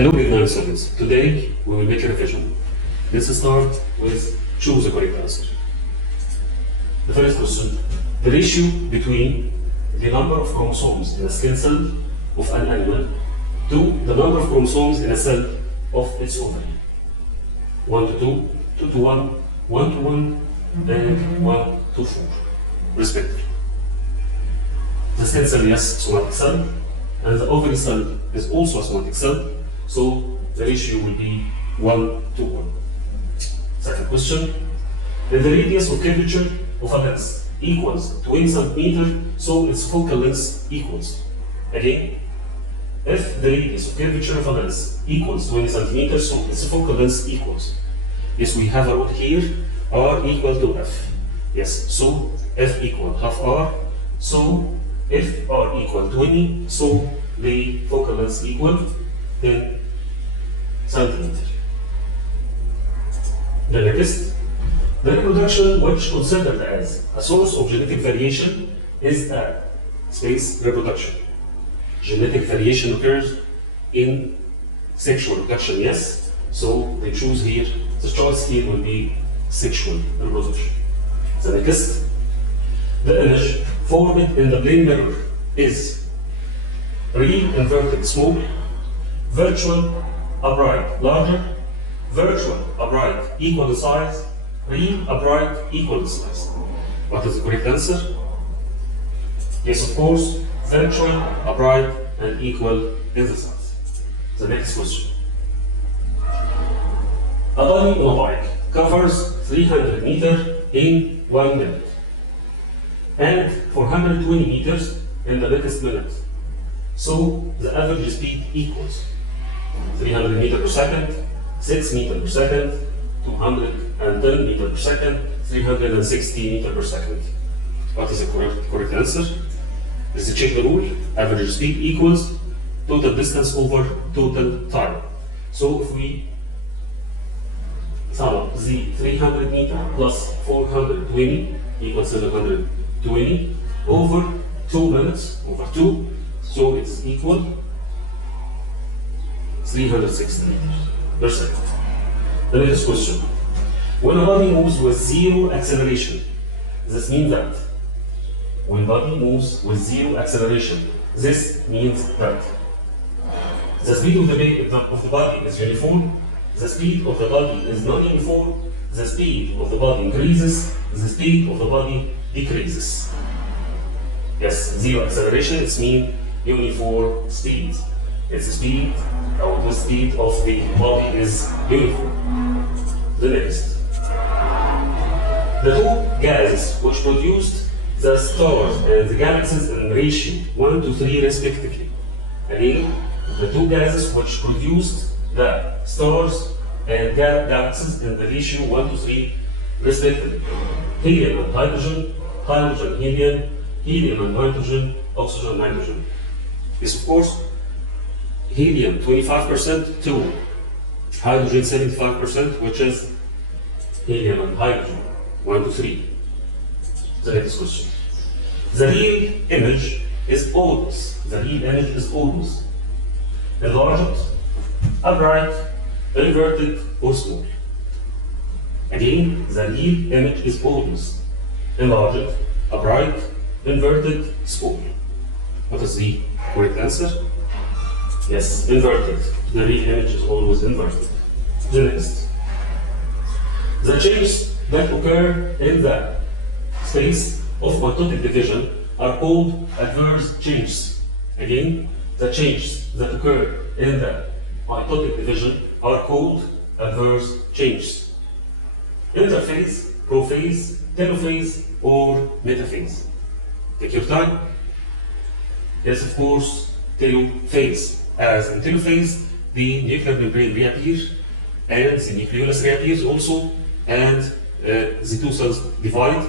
Hello, grade 9 students. Today we will make a revision. Let's start with choose the correct answer. The first question: the ratio between the number of chromosomes in a skin cell of an animal to the number of chromosomes in a cell of its ovary. 1 to 2, 2 to 1, 1 to 1, and 1 to 4, respectively. The skin cell, yes, somatic cell, and the ovary cell is also a somatic cell, so the ratio will be 1 to 1. Second question: if the radius of curvature of a lens equals 20 cm, so its focal length equals. Again, if the radius of curvature of a lens equals 20 cm, so its focal length equals. Yes, we have a rule here, r equal to f. Yes, so f equal half r, so if r equal 20, so the focal length equal 10 cm. The next, the reproduction which considered as a source of genetic variation is a space reproduction. Genetic variation occurs in sexual reproduction, yes. So they choose here, the choice here will be sexual reproduction. The next, the image formed in the plane mirror is real inverted small, virtual upright larger, virtual upright equal in size, real upright equal in size. What is the correct answer? Yes, of course, virtual, upright, and equal in the size. The next question. A body on a bike covers 300 meters in 1 minute and 420 meters in the next minute. So the average speed equals 300 meters per second, 6 meters per second, 210 meters per second, 360 meters per second. What is the correct answer? Let's check the rule. Average speed equals total distance over total time. So if we sum up the 300 meters plus 420 equals 720 over 2 minutes over 2, so it is equal 360 meters per second. The next question. When a body moves with zero acceleration, this means that when body moves with zero acceleration, this means that the speed of the body is uniform, the speed of the body is non-uniform, the speed of the body increases, the speed of the body decreases. Yes, zero acceleration, it means uniform speed. Its speed, or the speed of the body is uniform. The next. The two gases which produced the stars and the galaxies in ratio 1 to 3 respectively. Again, the two gases which produced the stars and galaxies in the ratio 1 to 3 respectively. Helium and hydrogen, hydrogen, helium, helium and nitrogen, oxygen, nitrogen. Yes, of course, helium 25% to hydrogen 75%, which is helium and hydrogen 1 to 3. The next question. The real image is always enlarged, upright, inverted, or small. Again, the real image is always enlarged, upright, inverted, small. What is the correct answer? Yes, inverted. The real image is always inverted. The next. The changes that occur in the space of mitotic division are called adverse changes. Again, the changes that occur in the mitotic division are called adverse changes. Interphase, prophase, telophase, or metaphase. Take your time. Yes, of course, telophase. As in telophase, the nuclear membrane reappears, and the nucleolus reappears also, and the two cells divide.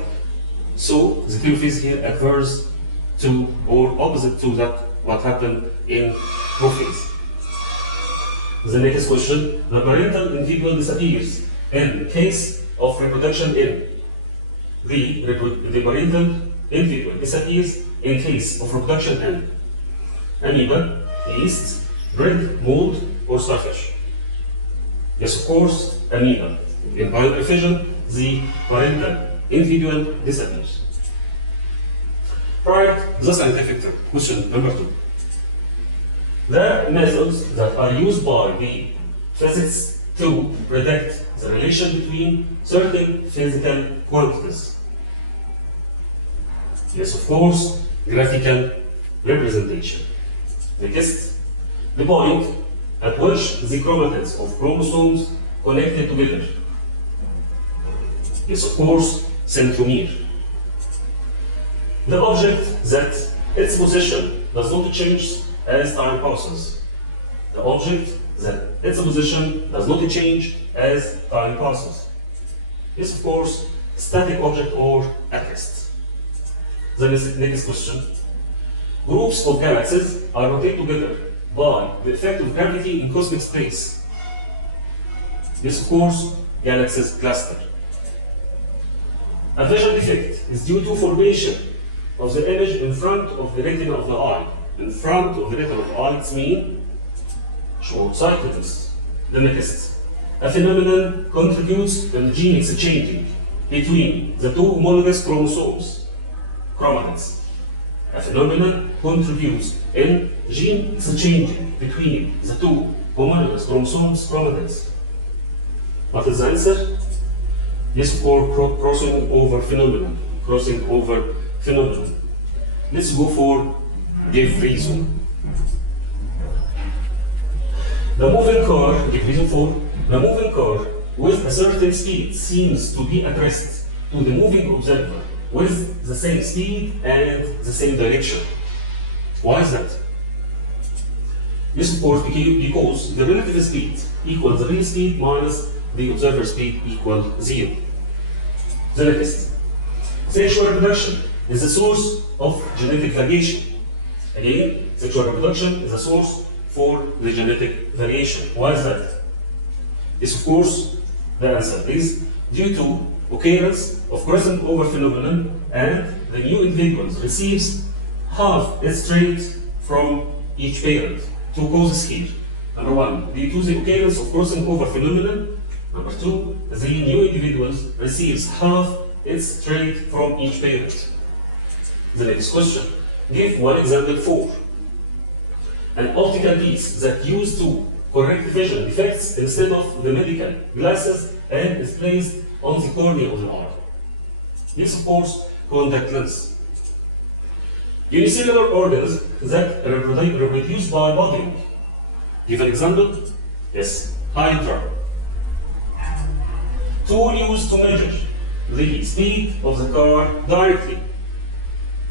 So the telophase here adverse to or opposite to that what happened in prophase. The next question: the parental individual disappears in case of reproduction in. The parental individual disappears in case of reproduction in amoeba, yeast, bread, mold, or starfish? Yes, of course, amoeba. In binary fission, the parental individual disappears. Right, the scientific term. Question number 2. The methods that are used by the physicists to predict the relation between certain physical quantities. Yes, of course, graphical representation. Next, the point at which the chromatids of chromosomes connected together. Yes, of course, centromere. The object that its position does not change as time passes. The object that its position does not change as time passes. Yes, of course, static object or at rest. The next question. Groups of galaxies are rotated together by the effect of gravity in cosmic space. Yes, of course, galaxies cluster. A vision defect is due to formation of the image in front of the retina of the eye. In front of the retina of the eye, it means short-sightedness. The next. A phenomenon contributes to the gene exchanging between the two homologous chromosomes, chromatids. A phenomenon contributes in gene exchanging between the two homologous chromosomes, chromatids. What is the answer? Yes, for crossing over phenomenon. Crossing over phenomenon. Let's go for give reason. The moving car, give reason for, the moving car with a certain speed seems to be at rest to the moving observer with the same speed and the same direction. Why is that? Yes, of course, because the relative speed equals the real speed minus the observer speed equal 0. The next. Sexual reproduction is the source of genetic variation. Again, sexual reproduction is a source for the genetic variation. Why is that? Yes, of course, the answer is due to occurrence of crossing over phenomenon and the new individuals receives half its trait from each parent. Two causes here. Number one, due to the occurrence of crossing over phenomenon. Number two, the new individuals receives half its trait from each parent. The next question. Give one example for an optical piece that used to correct vision defects instead of the medical glasses and is placed on the cornea of the eye. Yes, of course, contact lens. Unicellular organs that reproduce by budding. Give an example. Yes, hydra. Tool used to measure the speed of the car directly.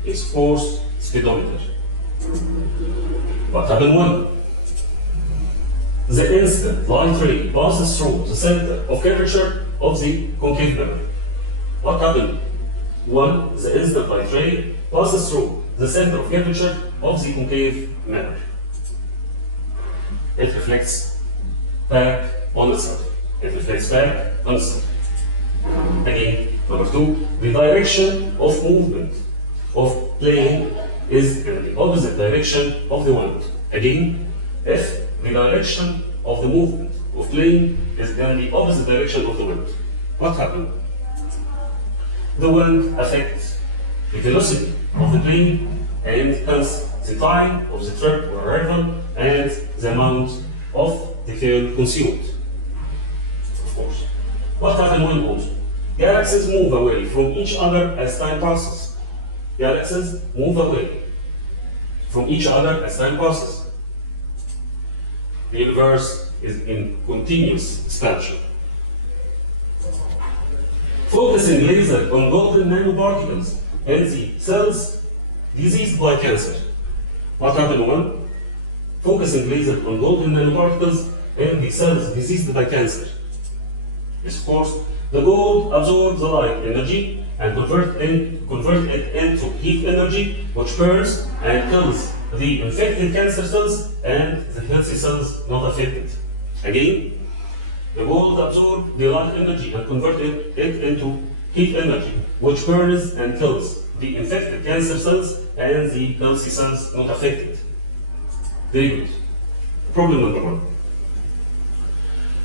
Yes, of course, speedometer. What happened when the instant light ray passes through the center of curvature of the concave mirror? What happened when the instant light ray passes through the center of curvature of the concave mirror? It reflects back on itself. It reflects back on itself. Again, number two, the direction of movement of plane is in the opposite direction of the wind. Again, if the direction of the movement of plane is in the opposite direction of the wind, what happens? The wind affects the velocity of the plane and hence the time of the trip or arrival and the amount of the fuel consumed. Of course. What happens when also? Galaxies move away from each other as time passes. Galaxies move away from each other as time passes. The universe is in continuous expansion. Focusing laser on golden nanoparticles in the cells diseased by cancer. What happened when? Focusing laser on golden nanoparticles in the cells diseased by cancer. Yes, of course, the gold absorbs the light energy and convert it into heat energy, which burns and kills the infected cancer cells and the healthy cells not affected. Again, the gold absorbs the light energy and convert it into heat energy, which burns and kills the infected cancer cells and the healthy cells not affected. Very good. Problem number one.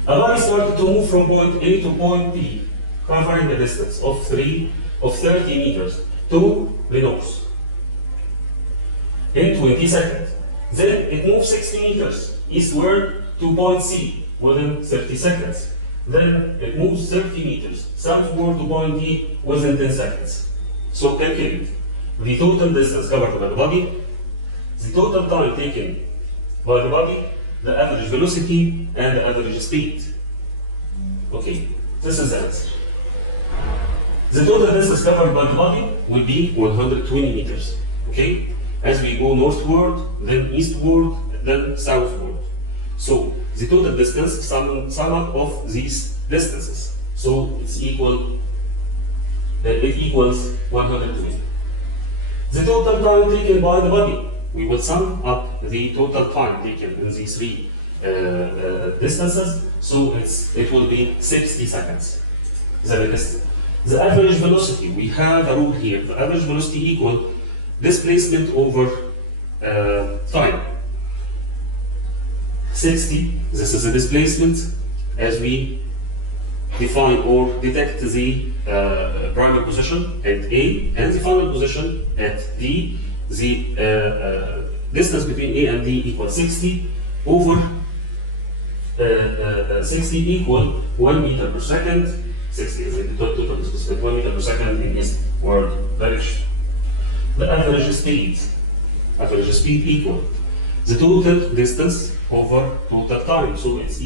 A body started to move from point A to point B, covering a distance of 30 meters to the north in 20 seconds. Then it moves 60 meters eastward to point C within 30 seconds. Then it moves 30 meters southward to point D within 10 seconds. So calculate the total distance covered by the body, the total time taken by the body, the average velocity, and the average speed. Okay, this is the answer. The total distance covered by the body will be 120 meters. Okay, as we go northward, then eastward, then southward. So the total distance, sum up of these distances. So it's equal. It equals 120. The total time taken by the body. We will sum up the total time taken in these three distances. So it will be 60 seconds. The average velocity. We have a rule here. The average velocity equal displacement over time. 60, this is the displacement as we define or detect the primary position at A and the final position at D. The distance between A and D equals 60 over 60 equal 1 meter per second. 60 is the total displacement, 1 meter per second in eastward direction. The average speed equal the total distance over total time. So it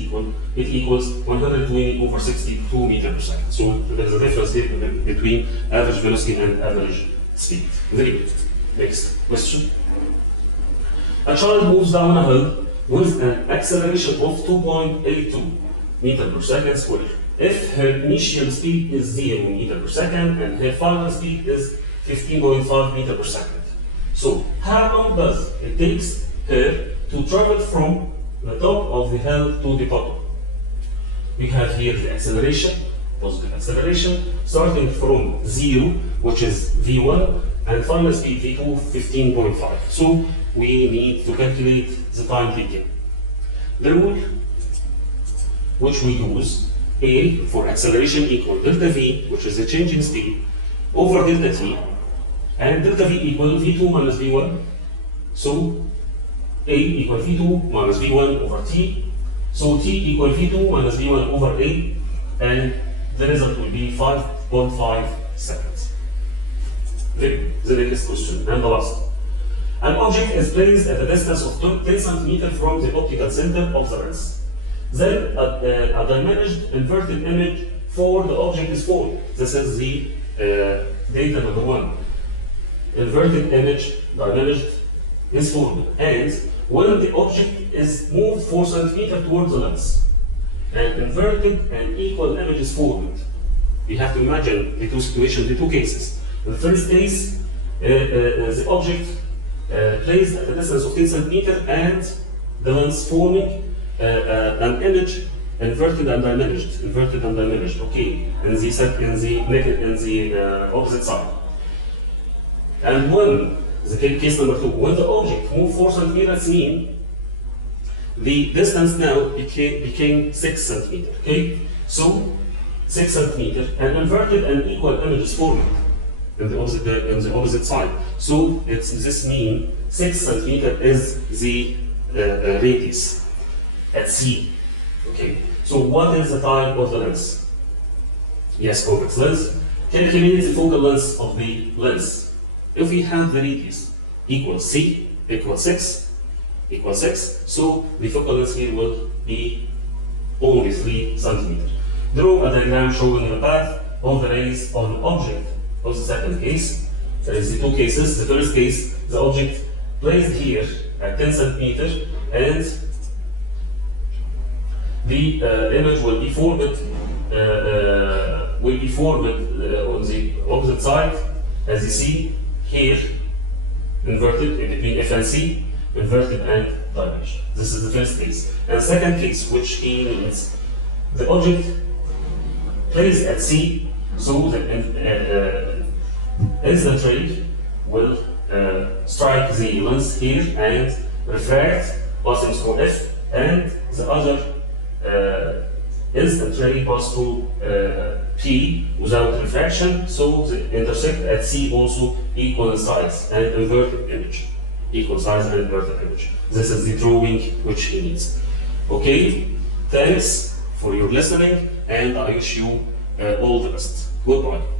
equals 120 over 62 meters per second. So there is a difference here between average velocity and average speed. Very good. Next question. A child moves down a hill with an acceleration of 2.82 meters per second square. If her initial speed is 0 meters per second and her final speed is 15.5 meters per second. So how long does it take her to travel from the top of the hill to the bottom? We have here the acceleration, positive acceleration, starting from 0, which is v1, and final speed v2, 15.5. So we need to calculate the time taken. The rule which we use, A for acceleration equal delta v, which is the change in speed, over delta t, and delta v equal v2 minus v1. So A equal v2 minus v1 over t. So t equal v2 minus v1 over A, and the result will be 5.5 seconds. Then the next question, and the last. An object is placed at a distance of 10 cm from the optical center of the lens. Then a diminished inverted image for the object is formed. This is the data number 1. Inverted image, diminished, is formed. And when the object is moved 4 cm towards the lens, an inverted and equal image is formed. We have to imagine the two situations, the two cases. In the first case, the object placed at a distance of 10 cm and the lens forming an image inverted and diminished, okay, in the opposite side. And when the case number 2, when the object moved 4 centimeters, mean the distance now became 6 centimeters. Okay, so 6 centimeters, and inverted and equal image is formed in the opposite side. So this mean 6 centimeters is the radius at C. Okay, so what is the type of the lens? Yes, convex lens. Calculate the focal length of the lens. If we have the radius equals C equals 6, so the focal length here will be only 3 centimeters. Draw a diagram showing the path of the rays of the object of the second case. There is the two cases. The first case, the object placed here at 10 centimeters, and the image will be formed on the opposite side, as you see here, inverted in between F and C, inverted and diminished. This is the first case. And the second case, which he means the object placed at C, so the incident ray will strike the lens here and refract, passing through F, and the other instantly pass through P without refraction, so the intersect at C also equal in size and inverted image. Equal size and inverted image. This is the drawing which he needs. Okay, thanks for your listening, and I wish you all the best. Goodbye.